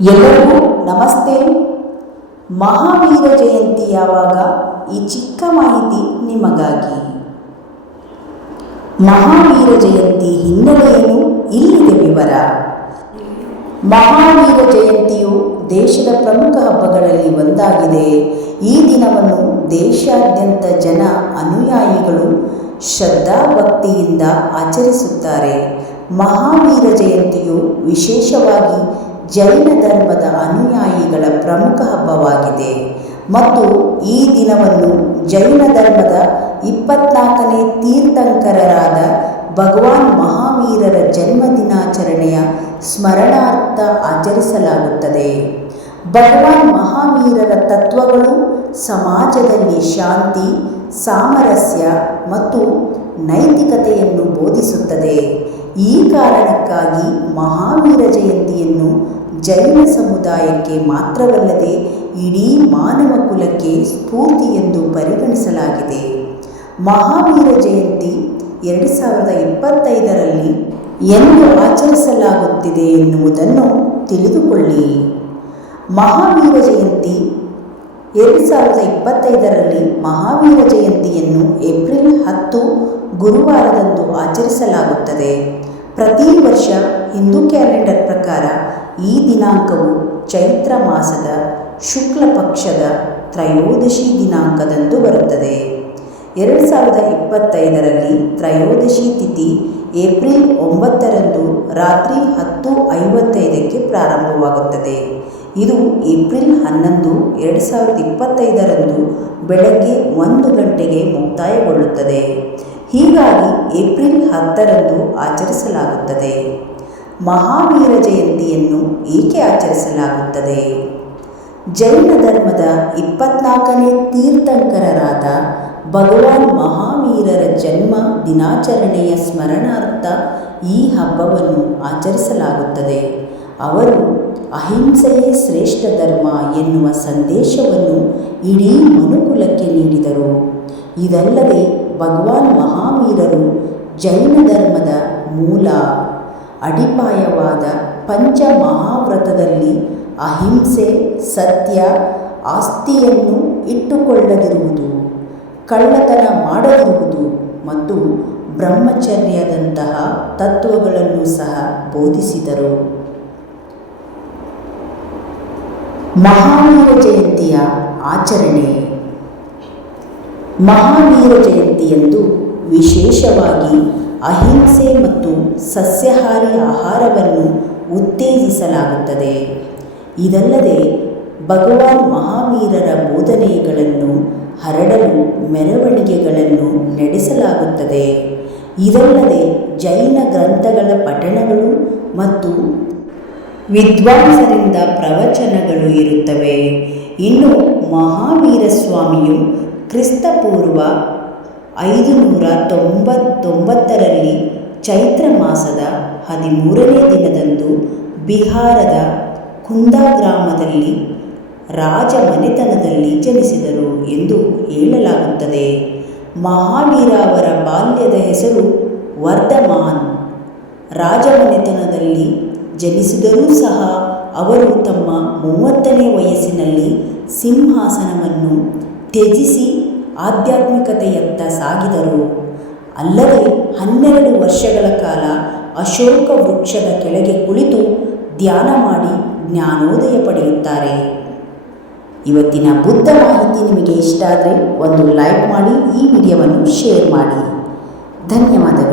ಎಲ್ಲರಿಗೂ ನಮಸ್ತೆ. ಮಹಾವೀರ ಜಯಂತಿ ಯಾವಾಗ? ಈ ಚಿಕ್ಕ ಮಾಹಿತಿ ನಿಮಗಾಗಿ. ಮಹಾವೀರ ಜಯಂತಿ ಹಿನ್ನೆಲೆಯನ್ನು ಇಲ್ಲಿದೆ ವಿವರ. ಮಹಾವೀರ ಜಯಂತಿಯು ದೇಶದ ಪ್ರಮುಖ ಹಬ್ಬಗಳಲ್ಲಿ ಒಂದಾಗಿದೆ. ಈ ದಿನವನ್ನು ದೇಶಾದ್ಯಂತ ಜನ ಅನುಯಾಯಿಗಳು ಶ್ರದ್ಧಾಭಕ್ತಿಯಿಂದ ಆಚರಿಸುತ್ತಾರೆ. ಮಹಾವೀರ ಜಯಂತಿಯು ವಿಶೇಷವಾಗಿ ಜೈನ ಧರ್ಮದ ಅನುಯಾಯಿಗಳ ಪ್ರಮುಖ ಹಬ್ಬವಾಗಿದೆ. ಮತ್ತು ಈ ದಿನವನ್ನು ಜೈನ ಧರ್ಮದ ಇಪ್ಪತ್ನಾಲ್ಕನೇ ತೀರ್ಥಂಕರರಾದ ಭಗವಾನ್ ಮಹಾವೀರರ ಜನ್ಮದಿನಾಚರಣೆಯ ಸ್ಮರಣಾರ್ಥ ಆಚರಿಸಲಾಗುತ್ತದೆ. ಭಗವಾನ್ ಮಹಾವೀರರ ತತ್ವಗಳು ಸಮಾಜದಲ್ಲಿ ಶಾಂತಿ, ಸಾಮರಸ್ಯ ಮತ್ತು ನೈತಿಕತೆಯನ್ನು ಬೋಧಿಸುತ್ತದೆ. ಈ ಕಾರಣಕ್ಕಾಗಿ ಮಹಾವೀರ ಜಯಂತಿಯನ್ನು ಜೈನ ಸಮುದಾಯಕ್ಕೆ ಮಾತ್ರವಲ್ಲದೆ ಇಡೀ ಮಾನವ ಕುಲಕ್ಕೆ ಸ್ಫೂರ್ತಿ ಎಂದು ಪರಿಗಣಿಸಲಾಗಿದೆ. ಮಹಾವೀರ ಜಯಂತಿ ಎರಡು ಸಾವಿರದ ಇಪ್ಪತ್ತೈದರಲ್ಲಿ ಎಂದು ಆಚರಿಸಲಾಗುತ್ತಿದೆ ಎನ್ನುವುದನ್ನು ತಿಳಿದುಕೊಳ್ಳಿ. ಮಹಾವೀರ ಜಯಂತಿ ಎರಡು ಸಾವಿರದ ಇಪ್ಪತ್ತೈದರಲ್ಲಿ ಮಹಾವೀರ ಜಯಂತಿಯನ್ನು ಏಪ್ರಿಲ್ ಹತ್ತು ಗುರುವಾರದಂದು ಆಚರಿಸಲಾಗುತ್ತದೆ. ಪ್ರತಿ ವರ್ಷ ಹಿಂದೂ ಕ್ಯಾಲೆಂಡರ್ ಪ್ರಕಾರ ಈ ದಿನಾಂಕವು ಚೈತ್ರ ಮಾಸದ ಶುಕ್ಲ ಪಕ್ಷದ ತ್ರಯೋದಶಿ ದಿನಾಂಕದಂದು ಬರುತ್ತದೆ. ಎರಡು ಸಾವಿರದ ಇಪ್ಪತ್ತೈದರಲ್ಲಿ ತ್ರಯೋದಶಿ ತಿಥಿ ಏಪ್ರಿಲ್ ಒಂಬತ್ತರಂದು ರಾತ್ರಿ ಹತ್ತು ಐವತ್ತೈದಕ್ಕೆ ಪ್ರಾರಂಭವಾಗುತ್ತದೆ. ಇದು ಏಪ್ರಿಲ್ ಹನ್ನೊಂದು ಎರಡು ಸಾವಿರದ ಇಪ್ಪತ್ತೈದರಂದು ಬೆಳಗ್ಗೆ ಒಂದು ಗಂಟೆಗೆ ಮುಕ್ತಾಯಗೊಳ್ಳುತ್ತದೆ. ಹೀಗಾಗಿ ಏಪ್ರಿಲ್ ಹತ್ತರಂದು ಆಚರಿಸಲಾಗುತ್ತದೆ. ಮಹಾವೀರ ಜಯಂತಿಯನ್ನು ಏಕೆ ಆಚರಿಸಲಾಗುತ್ತದೆ? ಜೈನ ಧರ್ಮದ ಇಪ್ಪತ್ನಾಲ್ಕನೇ ತೀರ್ಥಂಕರರಾದ ಭಗವಾನ್ ಮಹಾವೀರರ ಜನ್ಮ ದಿನಾಚರಣೆಯ ಸ್ಮರಣಾರ್ಥ ಈ ಹಬ್ಬವನ್ನು ಆಚರಿಸಲಾಗುತ್ತದೆ. ಅವರು ಅಹಿಂಸೆಯೇ ಶ್ರೇಷ್ಠ ಧರ್ಮ ಎನ್ನುವ ಸಂದೇಶವನ್ನು ಇಡೀ ಮನುಕುಲಕ್ಕೆ ನೀಡಿದರು. ಇದಲ್ಲದೆ ಭಗವಾನ್ ಮಹಾವೀರರು ಜೈನ ಧರ್ಮದ ಮೂಲ. ಅಡಿಪಾಯವಾದ ಪಂಚ ಮಹಾವ್ರತದಲ್ಲಿ ಅಹಿಂಸೆ, ಸತ್ಯ, ಆಸ್ತಿಯನ್ನು ಇಟ್ಟುಕೊಳ್ಳದಿರುವುದು, ಕಳ್ಳತನ ಮಾಡದಿರುವುದು ಮತ್ತು ಬ್ರಹ್ಮಚರ್ಯದಂತಹ ತತ್ವಗಳನ್ನು ಸಹ ಬೋಧಿಸಿದರು. ಮಹಾವೀರ ಜಯಂತಿಯ ಆಚರಣೆ. ಮಹಾವೀರ ಜಯಂತಿಯಂದು ವಿಶೇಷವಾಗಿ ಅಹಿಂಸೆ ಮತ್ತು ಸಸ್ಯಾಹಾರಿ ಆಹಾರವನ್ನು ಉತ್ತೇಜಿಸಲಾಗುತ್ತದೆ. ಇದಲ್ಲದೆ ಭಗವಾನ್ ಮಹಾವೀರರ ಬೋಧನೆಗಳನ್ನು ಹರಡಲು ಮೆರವಣಿಗೆಗಳನ್ನು ನಡೆಸಲಾಗುತ್ತದೆ. ಇದಲ್ಲದೆ ಜೈನ ಗ್ರಂಥಗಳ ಪಠಣಗಳು ಮತ್ತು ವಿದ್ವಾಂಸರಿಂದ ಪ್ರವಚನಗಳು ಇರುತ್ತವೆ. ಇನ್ನು ಮಹಾವೀರ ಸ್ವಾಮಿಯು ಕ್ರಿಸ್ತಪೂರ್ವ ಐದು ನೂರ ತೊಂಬತ್ತೊಂಬತ್ತರಲ್ಲಿ ಚೈತ್ರ ಮಾಸದ ಹದಿಮೂರನೇ ದಿನದಂದು ಬಿಹಾರದ ಕುಂದಾ ಗ್ರಾಮದಲ್ಲಿ ರಾಜ ಮನೆತನದಲ್ಲಿ ಜನಿಸಿದರು ಎಂದು ಹೇಳಲಾಗುತ್ತದೆ. ಮಹಾವೀರ ಅವರ ಬಾಲ್ಯದ ಹೆಸರು ವರ್ಧಮಾನ್. ರಾಜಮನೆತನದಲ್ಲಿ ಜನಿಸಿದರೂ ಸಹ ಅವರು ತಮ್ಮ ಮೂವತ್ತನೇ ವಯಸ್ಸಿನಲ್ಲಿ ಸಿಂಹಾಸನವನ್ನು ತ್ಯಜಿಸಿ ಆಧ್ಯಾತ್ಮಿಕತೆಯತ್ತ ಸಾಗಿದರು. ಅಲ್ಲದೆ ಹನ್ನೆರಡು ವರ್ಷಗಳ ಕಾಲ ಅಶೋಕ ವೃಕ್ಷದ ಕೆಳಗೆ ಕುಳಿತು ಧ್ಯಾನ ಮಾಡಿ ಜ್ಞಾನೋದಯ ಪಡೆಯುತ್ತಾರೆ. ಇವತ್ತಿನ ಬುದ್ಧ ಮಾಹಿತಿ ನಿಮಗೆ ಇಷ್ಟ ಆದರೆ ಒಂದು ಲೈಕ್ ಮಾಡಿ ಈ ವಿಡಿಯೋವನ್ನು ಶೇರ್ ಮಾಡಿ. ಧನ್ಯವಾದಗಳು.